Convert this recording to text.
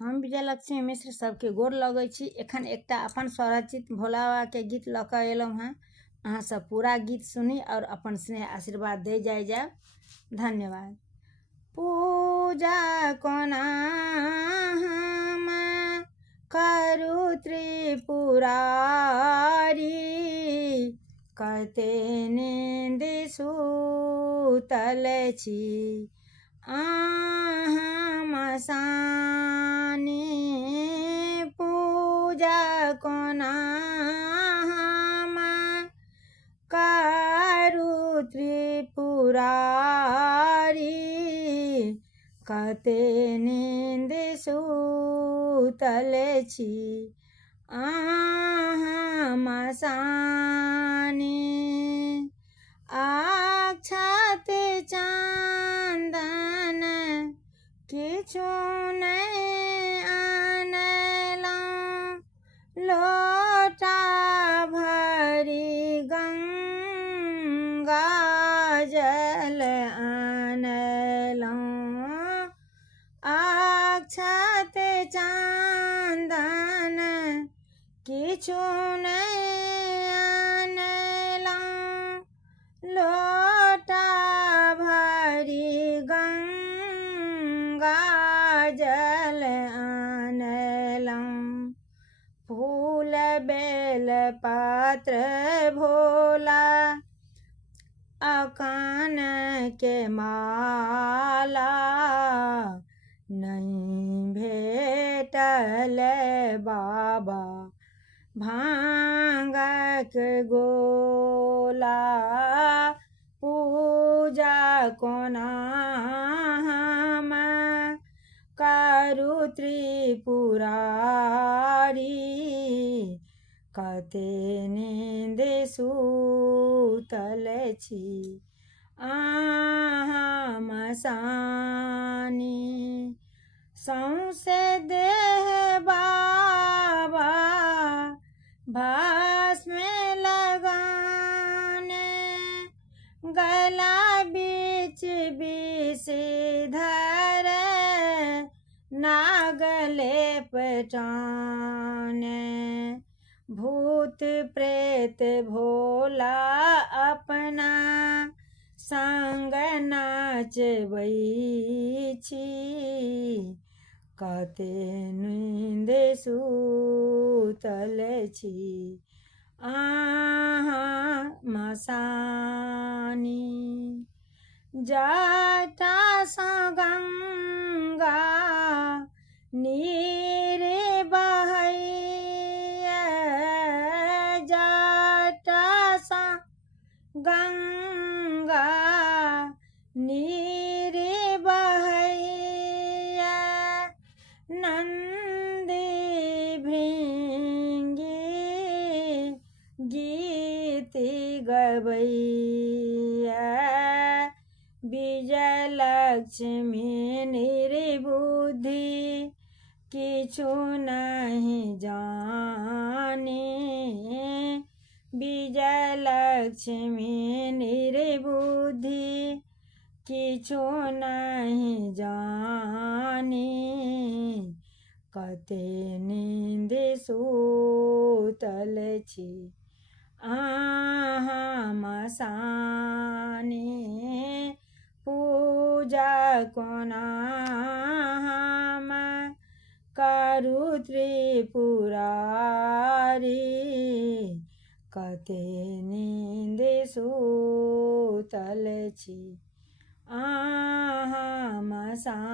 हम विजयलक्ष्मी मिश्र सबके गोर लगै छी। एखन एकटा अपन स्वरचित भोला बाबा के गीत लऽ कऽ एलहुँ हैं। अहाँ सब पूरा गीत सुनी और अपन स्नेह आशीर्वाद दे जाए। धन्यवाद। पूजा कोना हम करू त्रिपुरारी, कते नींद सुतल छी मसानी। पूजा कोना हम करू त्रिपुरारी, कते नींद सुतल छी मसानी। अक्षत चंदन किछु नहीं आनलहुँ, लोटा भरी गंगा जल आनलहुँ। अक्षत चंदन किछु नहीं आनलहुँ, लोटा भरी गंगा जल आनलहुँ। फूल बेल पत्र भोला अकान के माला, नहीं भेटल बाबा भांगक गोला। पूजा कोना हम करू त्रिपुरारी, कते नींद सुतल छी मसानी। सौंसे देह बाबा भस्म लगाने, गला बीच विषधर नागले पटाने। भूत प्रेत भोला अपना संग नाचबै छी, कते नींद सुतल छी मसानी। जटा सँ गंगा नीर बहैया, जटा सँ गंगा नीर बहैया। नंदी भृंगी गीत गबैया, विजयलक्ष्मी निर्बुद्धि किछु नहीं जानी। विजयलक्ष्मी निर्बुद्धि किछु नहीं जानी, कते नींद सुतल छी मसानी। पूजा कोना हम करू त्रिपुरारी, कते नींद सुतल छी मसानी।